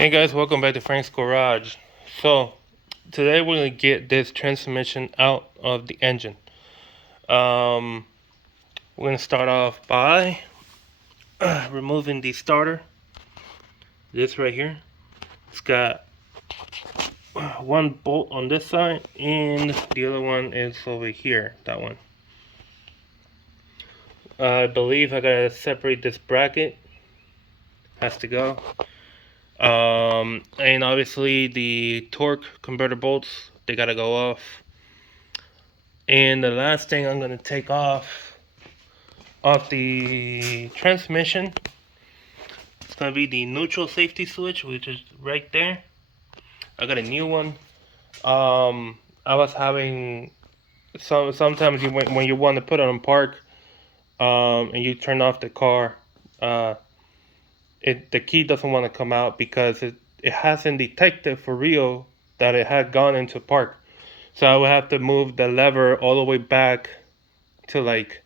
Hey guys, welcome back to Frank's Garage. So today we're gonna get this transmission out of the engine. We're gonna start off by removing the starter. This right here. It's got one bolt on this side and the other one is over here. That one. I believe I gotta separate this bracket. Has to go. And obviously the torque converter bolts, they gotta go off. And the last thing I'm gonna take off the transmission, it's gonna be the neutral safety switch, which is right there. I got a new one. I was having sometimes when you want to put it on park, and you turn off the car, the key doesn't want to come out because it hasn't detected for real that it had gone into park. So I would have to move the lever all the way back to like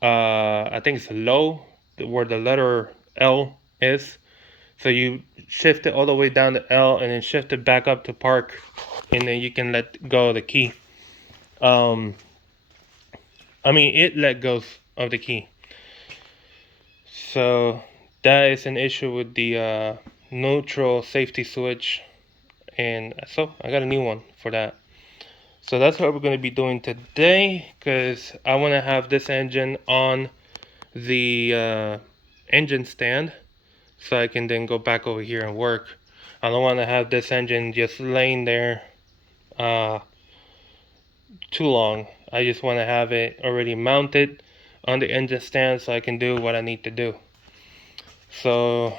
I think it's low, where the letter L is. So you shift it all the way down to L and then shift it back up to park, and then you can let go of the key. It let go of the key. So that is an issue with the neutral safety switch, and so I got a new one for that. So that's what we're going to be doing today, because I want to have this engine on the engine stand so I can then go back over here and work. I don't want to have this engine just laying there too long. I just want to have it already mounted on the engine stand so I can do what I need to do. So,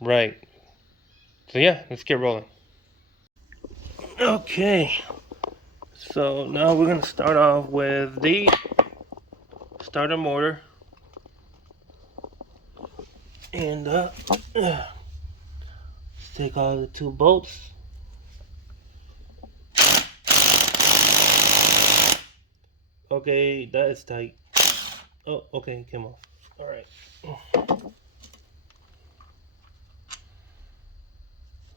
right. So yeah, let's get rolling. Okay. So now we're going to start off with the starter motor. And take all the two bolts. Okay, that is tight. Oh, okay, it came off. Alright.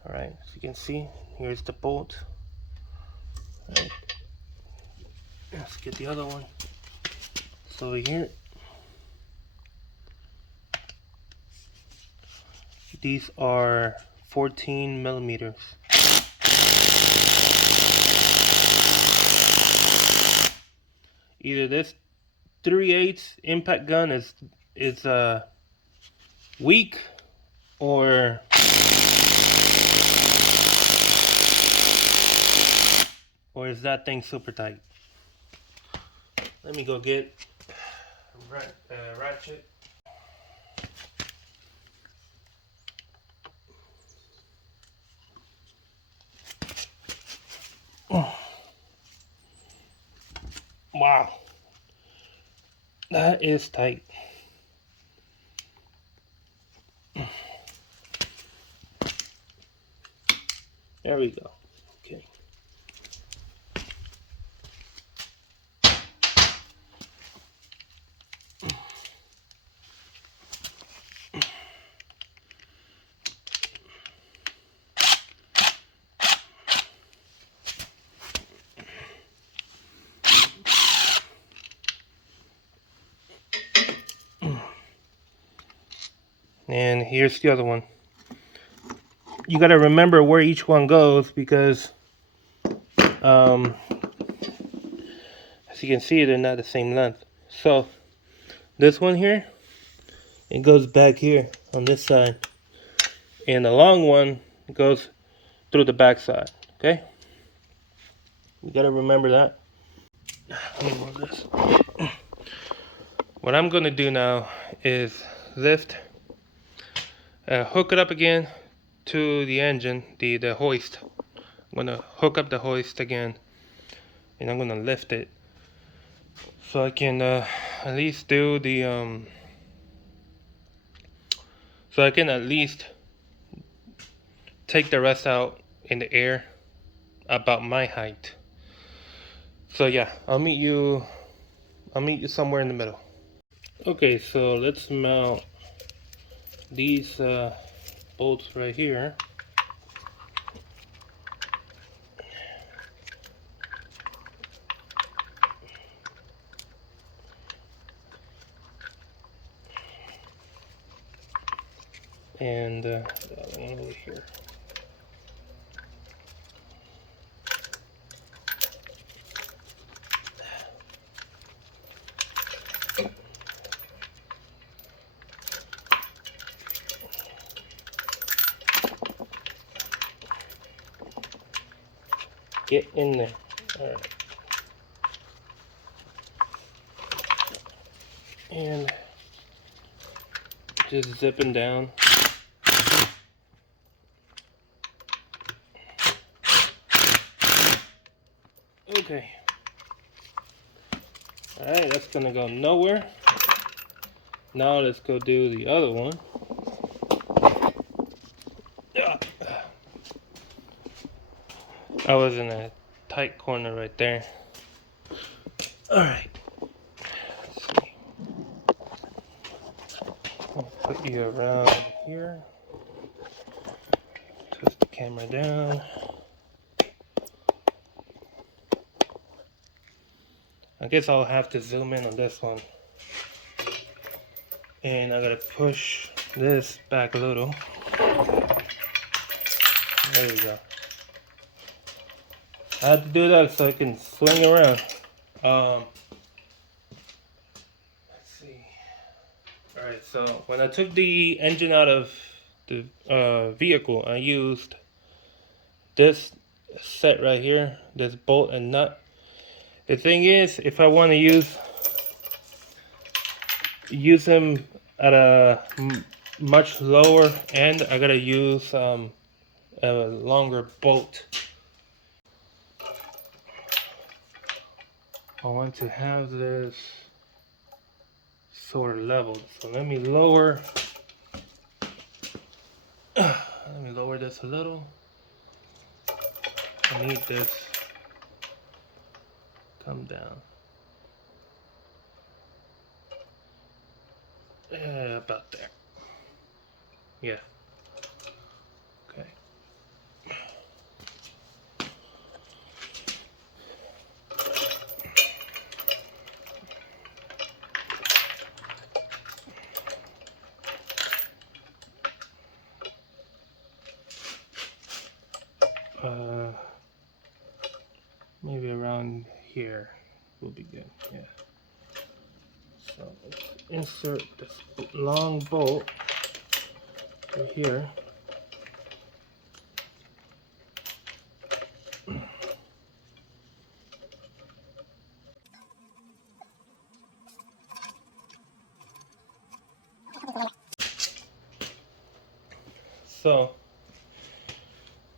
Alright, as you can see, here's the bolt. Right. Let's get the other one. It's over here. These are 14 millimeters. Either this 3/8 impact gun is weak, or is that thing super tight. Let me go get a ratchet. Oh. Wow, that is tight. There we go. Okay. And here's the other one. You got to remember where each one goes, because as you can see, they're not the same length. So this one here, it goes back here on this side, and the long one goes through the back side. Okay, you got to remember that. Let me move this. What I'm going to do now is lift, hook it up again to the engine, the hoist. I'm going to hook up the hoist again, and I'm going to lift it so I can at least do the so I can at least take the rest out in the air about my height. So yeah, I'll meet you somewhere in the middle. Okay, so let's mount these bolts right here. and the other one over here. Get in there. All right. And just zipping down. Okay. All right, that's gonna go nowhere. Now let's go do the other one. I was in a tight corner right there. All right. Let's see. I'll put you around here. Twist the camera down. I guess I'll have to zoom in on this one. And I gotta push this back a little. There we go. I had to do that so I can swing around. Let's see. Alright, so when I took the engine out of the vehicle, I used this set right here, this bolt and nut. The thing is, if I want to use them at a much lower end, I gotta use a longer bolt. I want to have this sort of leveled, so let me lower this a little. I need this come down. About there. Yeah. Okay. Maybe around here will be good. Yeah. So let's insert this long bolt to here. So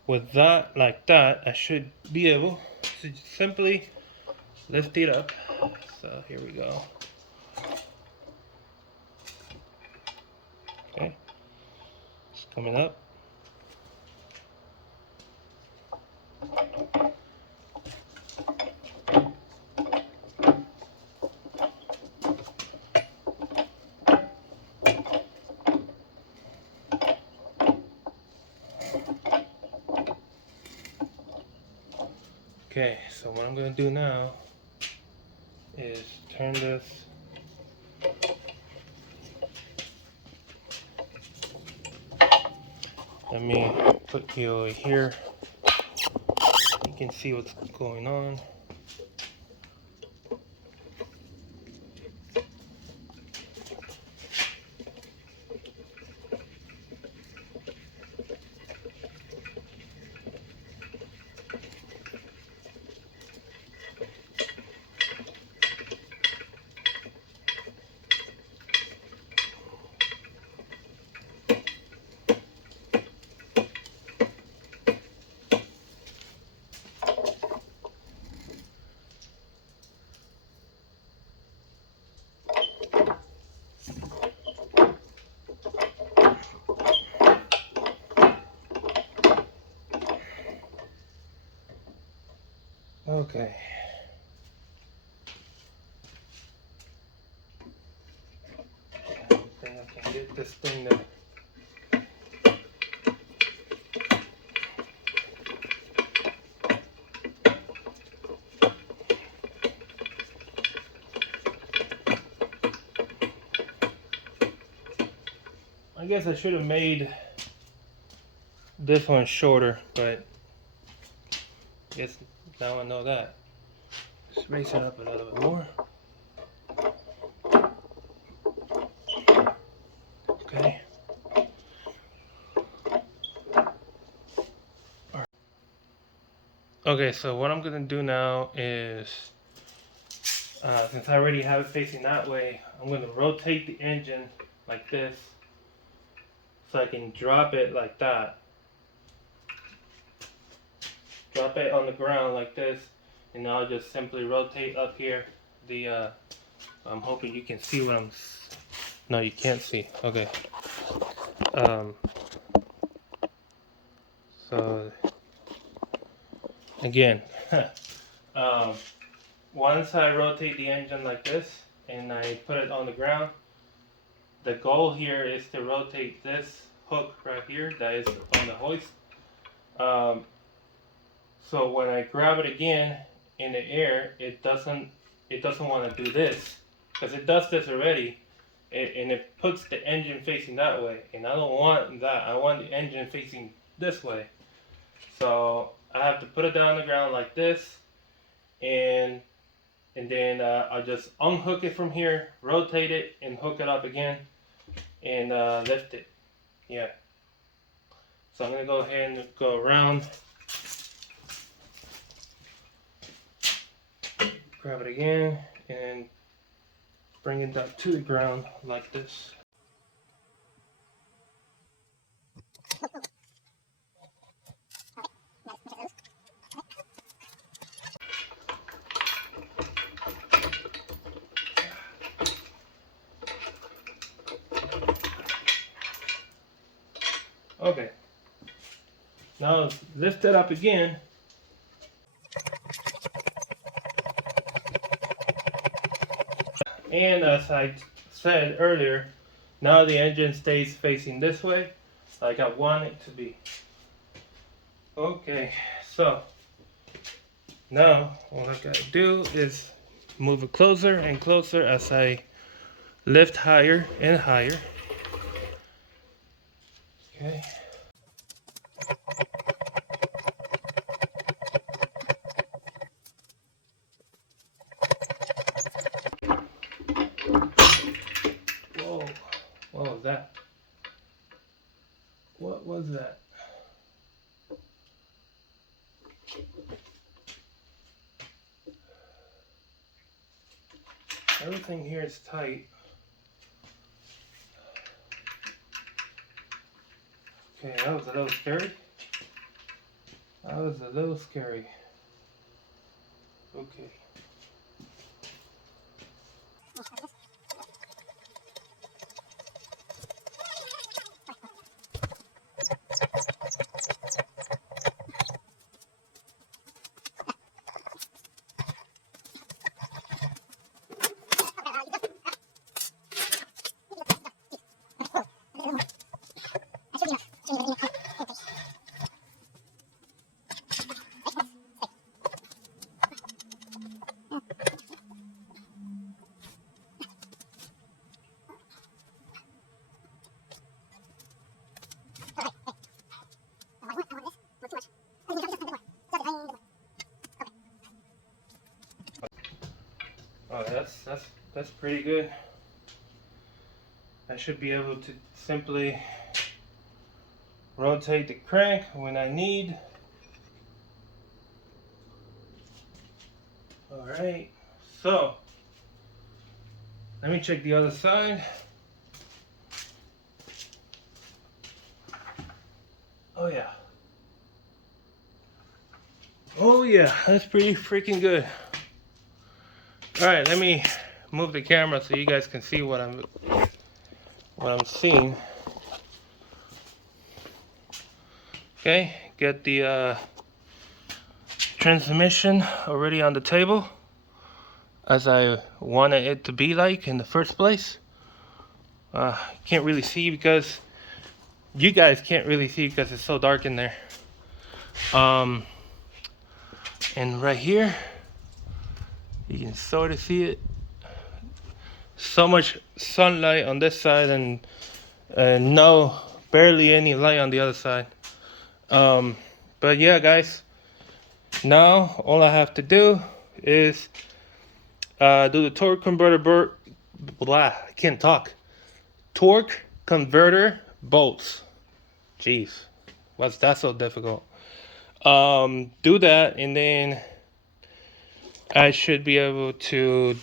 with that, like that, I should be able to simply lift it up. So here we go. Okay, it's coming up. Okay, so what I'm going to do now is turn this let me put you over here. You can see what's going on. Okay. I think I can get this thing to I guess I should have made this one shorter, but I guess now I know that. Just raise it up a little bit more. Okay. Okay, so what I'm gonna do now is, since I already have it facing that way, I'm gonna rotate the engine like this, so I can drop it like that. Drop it on the ground like this, and I'll just simply rotate up here the, I'm hoping you can see what I'm, no you can't see, okay. So, again, once I rotate the engine like this, and I put it on the ground, the goal here is to rotate this hook right here that is on the hoist. So when I grab it again in the air, it doesn't want to do this, because it does this already, and it puts the engine facing that way, and I don't want that. I want the engine facing this way. So I have to put it down on the ground like this, and then I'll just unhook it from here, rotate it, and hook it up again, and lift it. Yeah. So I'm gonna go ahead and go around. Grab it again and bring it up to the ground like this. Okay. Now lift it up again. And as I said earlier, now the engine stays facing this way, like I want it to be. Okay, so now all I gotta do is move it closer and closer as I lift higher and higher. Okay. Whoa, what was that? What was that? Everything here is tight. Okay, that was a little scary. That was a little scary. Okay. Oh, that's pretty good. I should be able to simply rotate the crank when I need. Alright, so let me check the other side. Oh yeah. Oh yeah, that's pretty freaking good. Alright, let me move the camera so you guys can see what I'm seeing. Okay, get the transmission already on the table as I wanted it to be like in the first place. Can't really see because you guys can't really see because it's so dark in there. And right here you can sort of see it. So much sunlight on this side, and No, barely any light on the other side. But yeah, guys, now all I have to do is do the torque converter blah, I can't talk. Torque converter bolts. Jeez, what's that so difficult? Do that, and then I should be able to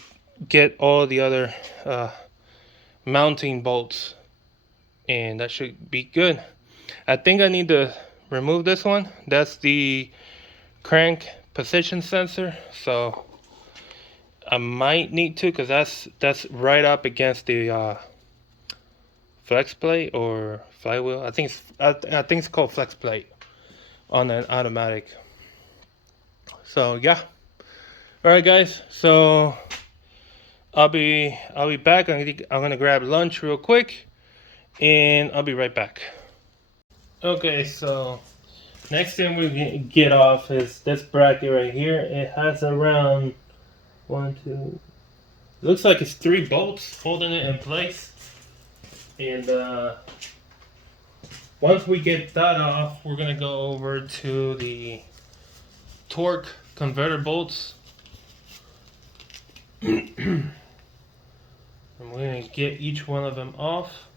get all the other mounting bolts, and that should be good. I think I need to remove this one. That's the crank position sensor, so I might need to, because that's right up against the flex plate or flywheel. I think it's called flex plate on an automatic. So yeah. All right, guys. So I'll be back. I'm gonna grab lunch real quick, and I'll be right back. Okay, so next thing we're gonna get off is this bracket right here. It has around one, two. Looks like it's 3 bolts holding it in place, and once we get that off, we're gonna go over to the torque converter bolts. And we're going to get each one of them off.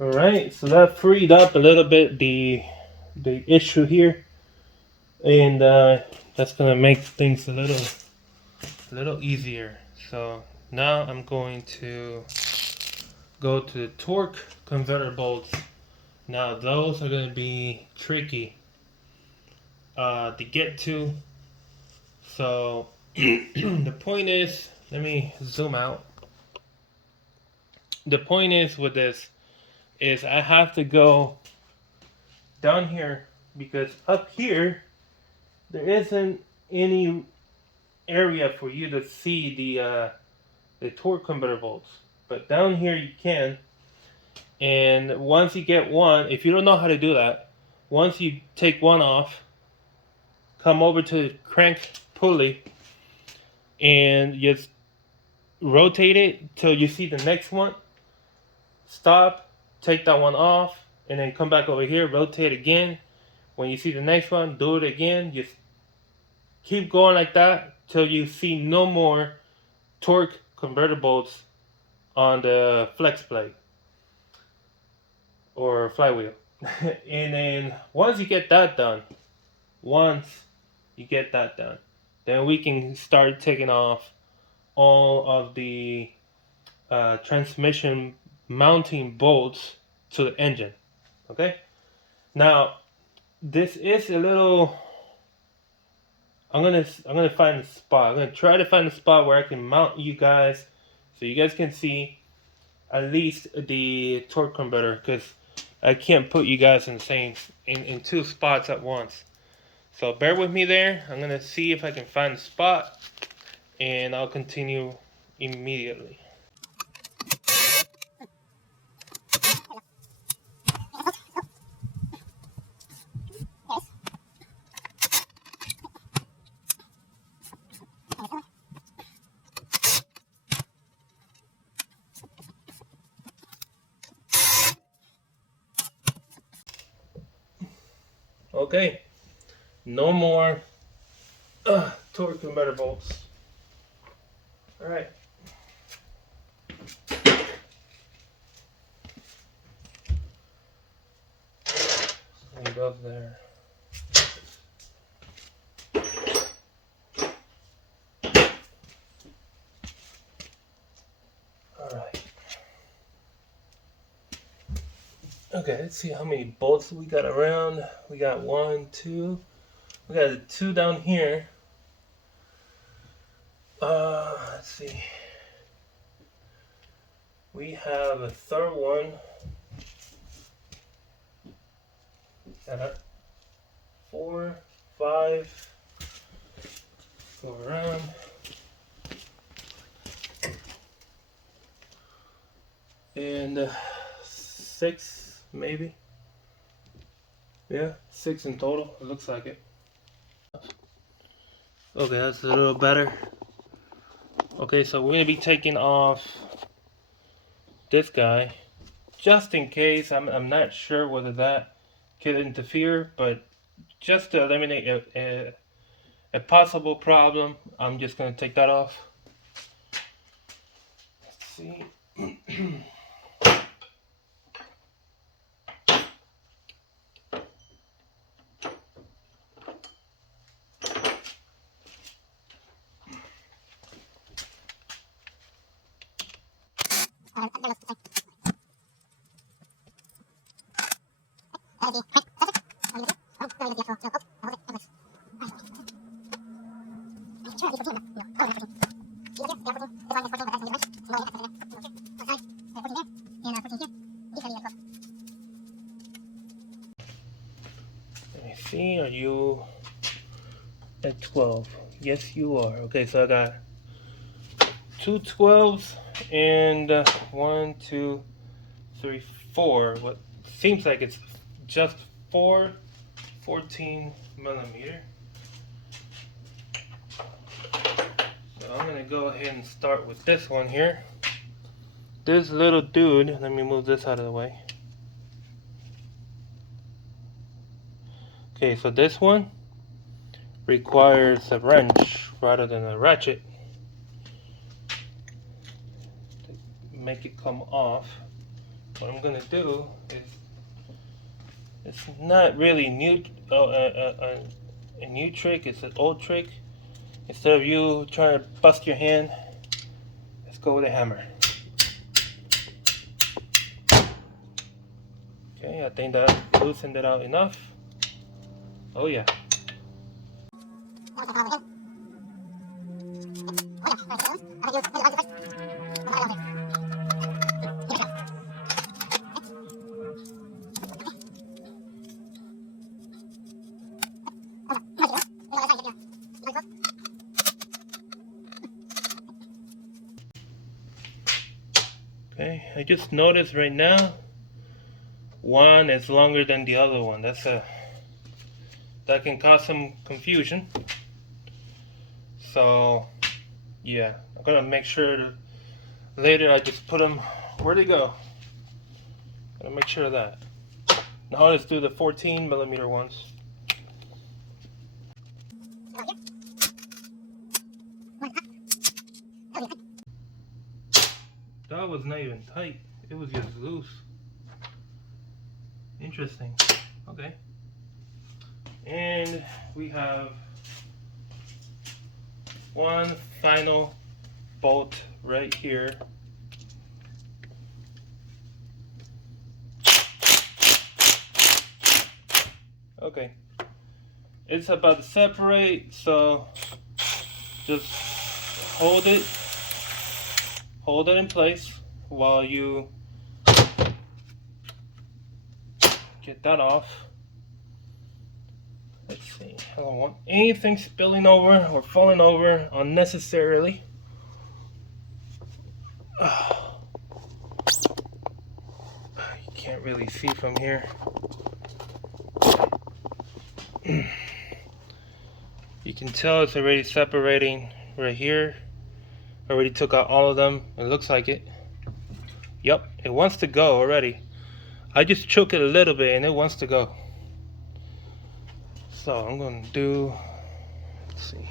Alright, so that freed up a little bit the issue here. And that's going to make things a little easier. So now I'm going to go to the torque converter bolts. Now those are going to be tricky to get to. So the point is, let me zoom out. The point is with this is I have to go down here, because up here there isn't any area for you to see the torque converter bolts, but down here you can. And once you get one, if you don't know how to do that, once you take one off, come over to the crank pulley and just rotate it till you see the next one. Stop, take that one off, and then come back over here, rotate again. When you see the next one, do it again. Just keep going like that till you see no more torque converter bolts on the flex plate or flywheel. And then once you get that done, then we can start taking off all of the transmission mounting bolts to the engine. Okay. Now this is a little. I'm gonna find a spot. I'm gonna try to find a spot where I can mount you guys, so you guys can see at least the torque converter, because I can't put you guys in the same in 2 spots at once. So bear with me there. I'm gonna see if I can find a spot, and I'll continue immediately. Okay, no more torque converter bolts. All right. It goes there. All right. Okay, let's see how many bolts we got around. We got 1, 2. We got 2 down here. Let's see. We have a third one. Got 4, 5. Go around. And 6 maybe. Yeah, 6 in total. It looks like it. Okay, that's a little better. Okay, so we're gonna be taking off this guy just in case. I'm not sure whether that could interfere, but just to eliminate a possible problem, I'm just gonna take that off. Let's see. Let me see, are you at 12? Yes, you are. Okay, so I got 2 12s and 1, 2, 3, 4. What seems like it's just 4 14 millimeter. So I'm gonna go ahead and start with this one here. This little dude, let me move this out of the way. Okay, so this one requires a wrench rather than a ratchet to make it come off. What I'm gonna do is, it's not really new, a new trick. It's an old trick. Instead of you trying to bust your hand, let's go with a hammer. Okay, I think that loosened it out enough. Oh yeah. Okay, I just noticed right now one is longer than the other one. That can cause some confusion. So yeah, I'm gonna make sure later I just put them where they go. Gonna make sure of that. Now let's do the 14 millimeter ones. That was not even tight. It was just loose. Interesting. Okay. And we have one final bolt right here. Okay. It's about to separate, so just hold it in place while you get that off. Let's see, I don't want anything spilling over or falling over unnecessarily. You can't really see from here. You can tell it's already separating right here. I already took out all of them. It looks like it. Yep, it wants to go already. I just shook it a little bit and it wants to go. So I'm gonna do, let's see.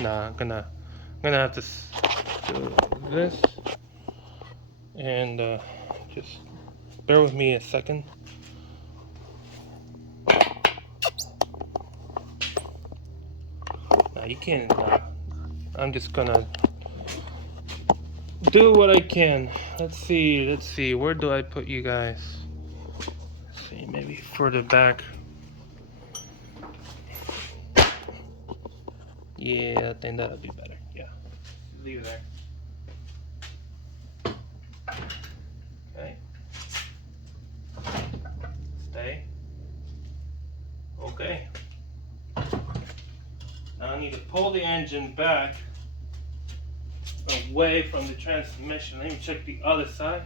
Nah, I'm gonna have to do this, and just bear with me a second. Now you can't. I'm just gonna do what I can. Let's see. Where do I put you guys? Let's see, maybe further back. Yeah, I think that'll be better. Yeah, leave it there. Okay. Stay. Okay. Now I need to pull the engine back away from the transmission. Let me check the other side.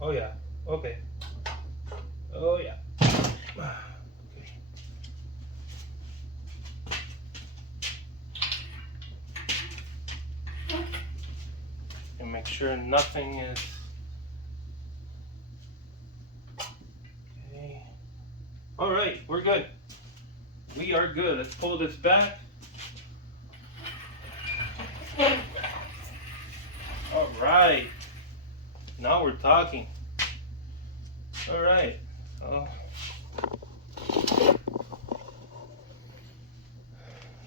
Oh yeah, okay. Oh yeah. Okay. And make sure nothing is okay. All right, we're good. We are good. Let's pull this back. All right. Now we're talking. All right.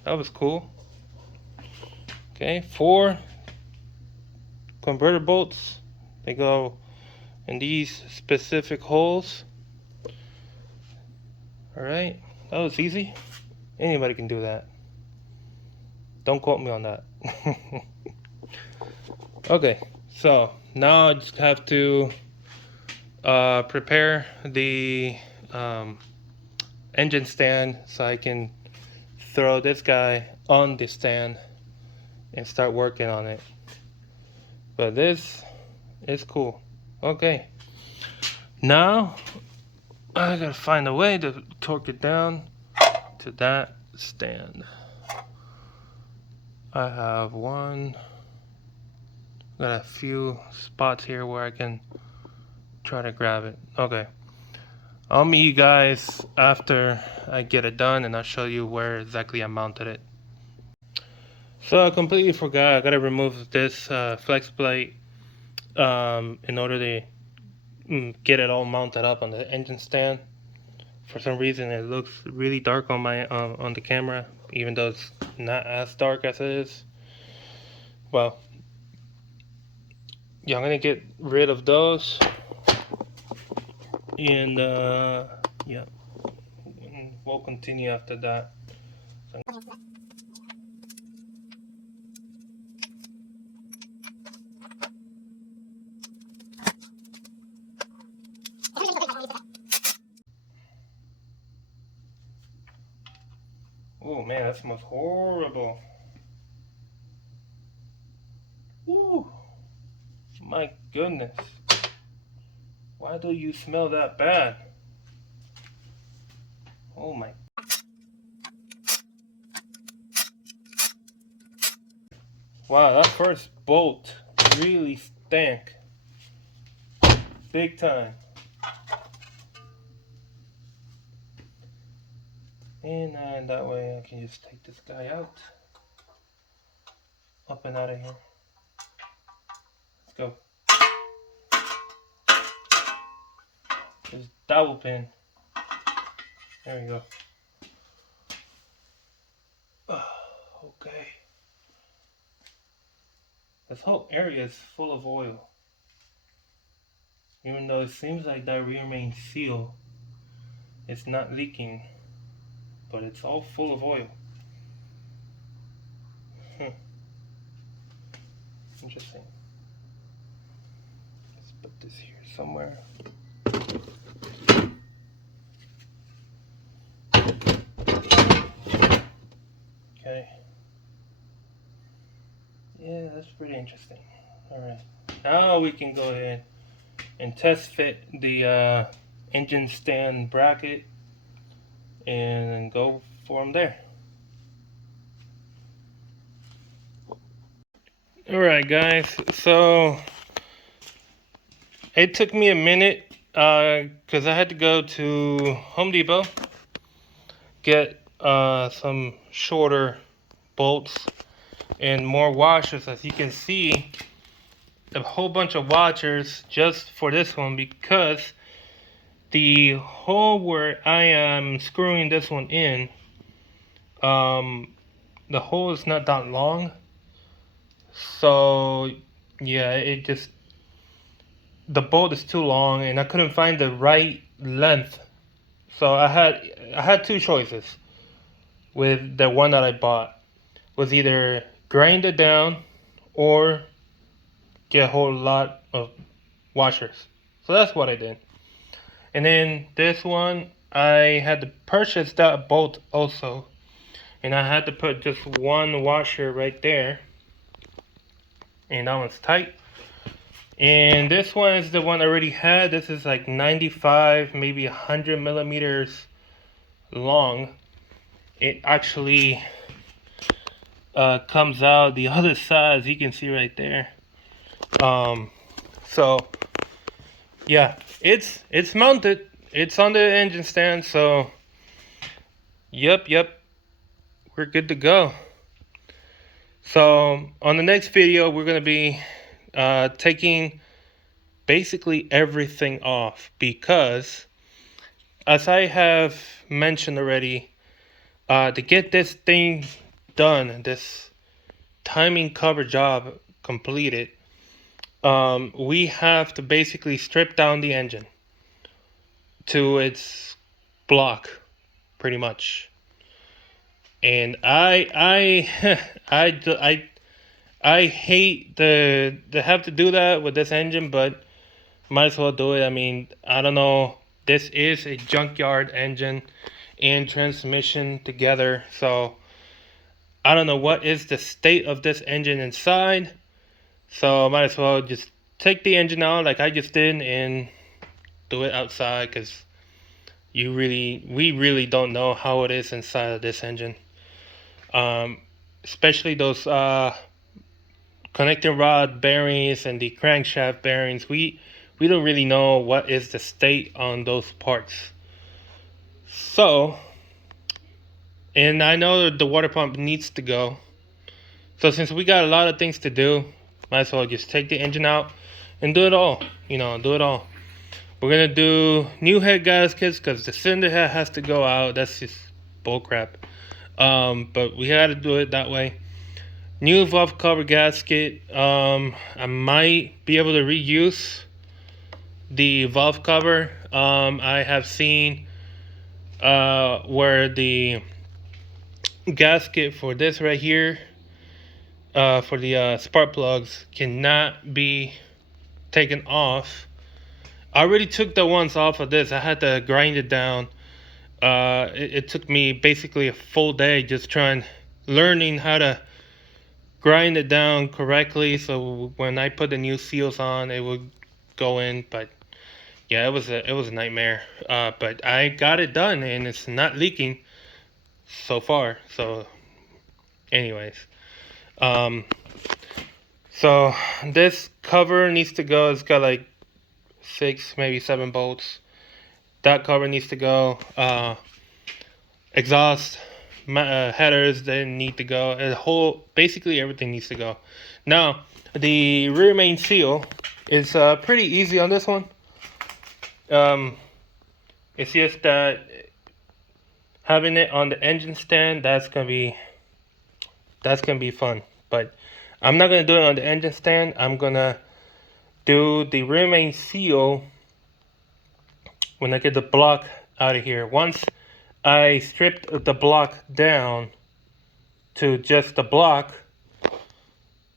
That was cool. Okay, 4 converter bolts. They go in these specific holes. All right, that was easy. Anybody can do that. Don't quote me on that. Okay, so now I just have to prepare the engine stand so I can throw this guy on the stand and start working on it. But this is cool. Okay, now I gotta find a way to torque it down to that stand. I have got a few spots here where I can try to grab it. Okay, I'll meet you guys after I get it done and I'll show you where exactly I mounted it. So I completely forgot, I gotta remove this flex plate in order to get it all mounted up on the engine stand. For some reason it looks really dark on my on the camera, even though it's not as dark as it is. Well, yeah, I'm gonna get rid of those, and yeah, we'll continue after that. Oh man, that smells horrible. Ooh, my goodness. Why do you smell that bad? Oh my. Wow, that first bolt really stank. Big time. And that way I can just take this guy out. Up and out of here. Let's go. Just double pin. There we go. Okay. This whole area is full of oil. Even though it seems like that rear main seal is not leaking, but it's all full of oil. Interesting. Let's put this here somewhere. Okay. Yeah, that's pretty interesting. Alright. Now we can go ahead and test fit the engine stand bracket and go for them there. Alright guys, so it took me a minute because I had to go to Home Depot, get some shorter bolts and more washers. As you can see, a whole bunch of washers just for this one, because the hole where I am screwing this one in, the hole is not that long, so yeah, it just, the bolt is too long and I couldn't find the right length. So I had two choices with the one that I bought. Was either grind it down or get a whole lot of washers. So that's what I did. And then this one, I had to purchase that bolt also, and I had to put just one washer right there. and that one's tight. And this one is the one I already had. This is like 95, maybe 100 millimeters long. It actually comes out the other side, as you can see right there. So yeah, it's mounted. It's on the engine stand. So yep, we're good to go. So on the next video, we're gonna be taking basically everything off, because as I have mentioned already, to get this thing done, this timing cover job completed, we have to basically strip down the engine to its block, pretty much. And I hate to have to do that with this engine, but might as well do it. I mean, I don't know. This is a junkyard engine and transmission together, so I don't know what is the state of this engine inside. So I might as well just take the engine out like I just did and do it outside, because we really don't know how it is inside of this engine. Especially those connecting rod bearings and the crankshaft bearings. We don't really know what is the state on those parts. So, and I know that the water pump needs to go. So since we got a lot of things to do, might as well just take the engine out and do it all. Do it all. We're gonna do new head gaskets because the cylinder head has to go out. That's just bullcrap. But we had to do it that way. New valve cover gasket. I might be able to reuse the valve cover. I have seen where the gasket for this right here, for the spark plugs, cannot be taken off. I already took the ones off of this. I had to grind it down. It took me basically a full day just learning how to grind it down correctly, so when I put the new seals on, it would go in. But yeah, it was a nightmare. But I got it done, and it's not leaking so far. So, anyways, so this cover needs to go. It's got like 6, maybe 7 bolts. That cover needs to go. Exhaust headers, they need to go. Basically everything needs to go. Now, the rear main seal is pretty easy on this one. It's just that having it on the engine stand, that's gonna be fun. But I'm not gonna do it on the engine stand. I'm gonna do the rear main seal when I get the block out of here. Once I stripped the block down to just the block,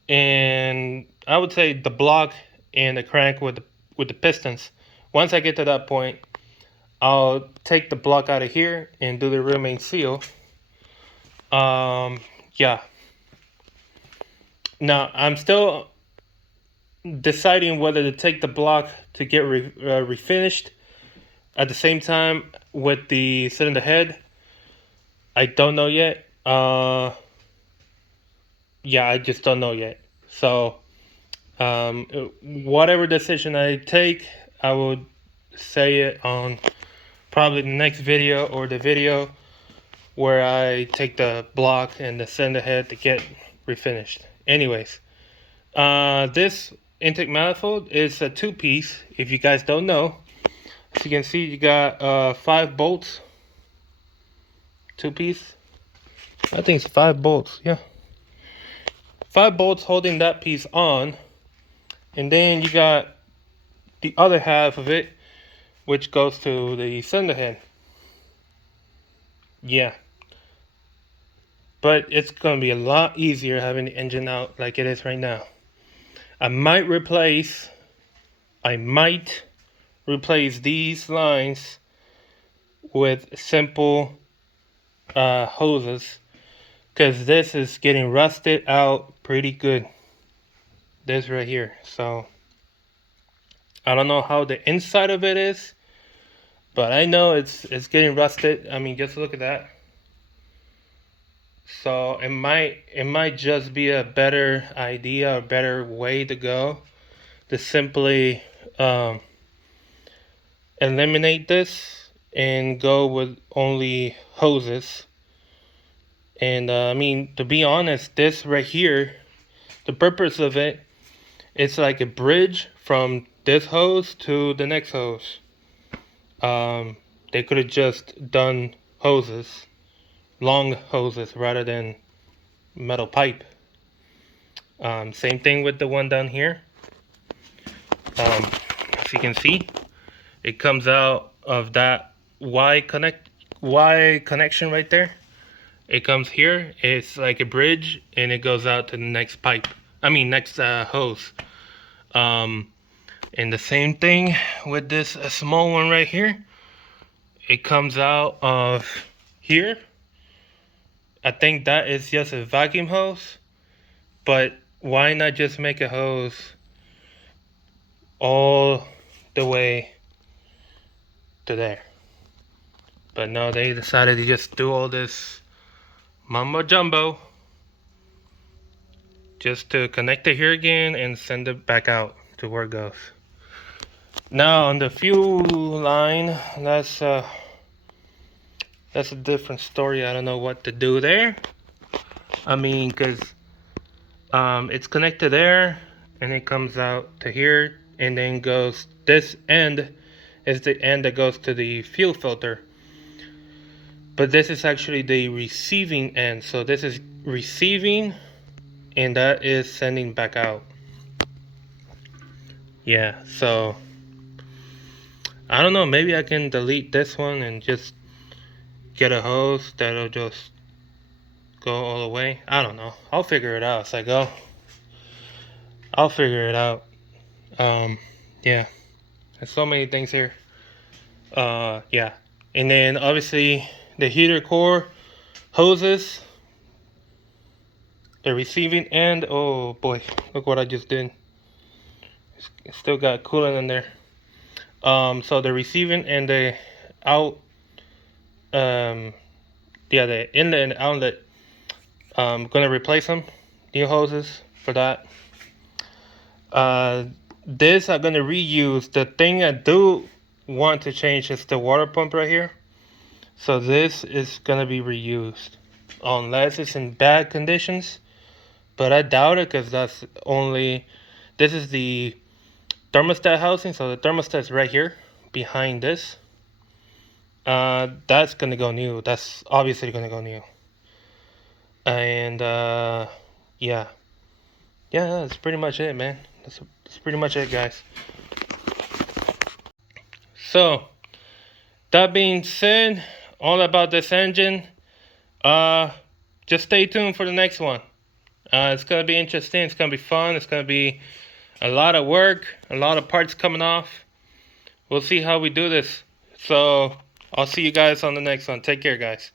and I would say the block and the crank with the pistons. Once I get to that point, I'll take the block out of here and do the rear main seal. Yeah. Now I'm still deciding whether to take the block to get refinished at the same time with the cylinder head. I don't know yet. Yeah, I just don't know yet. So, whatever decision I take, I will say it on probably the next video, or the video where I take the block and the cylinder head to get refinished. Anyways, this intake manifold is a 2-piece. If you guys don't know, as you can see, you got 5 bolts. 2-piece. I think it's 5 bolts. Yeah. 5 bolts holding that piece on, and then you got the other half of it, which goes to the cylinder head. Yeah, but it's gonna be a lot easier having the engine out like it is right now. I might replace these lines with simple hoses, because this is getting rusted out pretty good. this right here. So I don't know how the inside of it is, but I know it's getting rusted. I mean, just look at that. So it might just be a better idea, a better way to go, to simply eliminate this and go with only hoses. And I mean, to be honest, this right here, the purpose of it, it's like a bridge from this hose to the next hose. They could have just done hoses, long hoses, rather than metal pipe. Same thing with the one down here. As you can see, it comes out of that Y connection right there. It comes here. It's like a bridge, and it goes out to the next pipe. I mean, next hose. And the same thing with this small one right here. It comes out of here. I think that is just a vacuum hose, but why not just make a hose all the way to there? But no, they decided to just do all this mumbo jumbo just to connect it here again and send it back out to where it goes. Now on the fuel line, that's a different story. I don't know what to do there. I mean, because it's connected there, and it comes out to here, and then goes, this end is the end that goes to the fuel filter. But this is actually the receiving end. So this is receiving, and that is sending back out. Yeah, so I don't know, maybe I can delete this one and just get a hose that'll just go all the way. I don't know. I'll figure it out as I go. I'll figure it out. Yeah. There's so many things here. Yeah. And then obviously the heater core hoses. The receiving end. Oh boy, look what I just did. It's still got coolant in there. So the receiving and the out, yeah, the inlet and outlet, gonna replace them. New hoses for that. This I'm gonna reuse. The thing I do want to change is the water pump right here. So this is gonna be reused unless it's in bad conditions, but I doubt it, because that's only, this is the thermostat housing, so the thermostat is right here behind this. That's gonna go new. That's obviously gonna go new. And yeah, that's pretty much it, man. That's pretty much it, guys. So that being said, all about this engine. Just stay tuned for the next one. It's gonna be interesting. It's gonna be fun. It's gonna be a lot of work, a lot of parts coming off. We'll see how we do this. So I'll see you guys on the next one. Take care, guys.